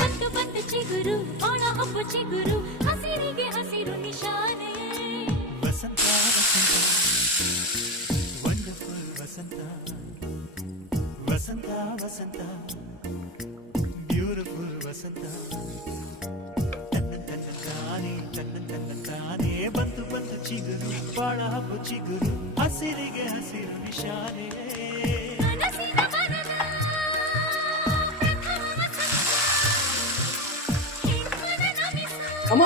ಬಂತು ಬಂತು ಚಿಗುರು ಒಣ ಹಬ್ಬ ಚಿಗುರು ಹಸಿರಿಗೆ ಹಸಿರು ನಿಶಾನೆ ವಸಂತ ವಸಂತ ವಂಡರ್ಫುಲ್ ವಸಂತ ವಸಂತ ವಸಂತ ಬ್ಯೂಟಿಫುಲ್ ವಸಂತ ತಾನೇ ಬಂತು ಬಂತು ಚಿಗುರು ಬಾಳ ಹಬ್ಬ ಚಿಗುರು ಹಸಿರಿಗೆ ಹಸಿರು ನಿಶಾನೆ ಮನಸ್ಸಿನ ಮನದ ಪ್ರಥಮ ವಸಂತ ಹೆಣ್ಮನ ನಮಿಸು ಅಮ್ಮ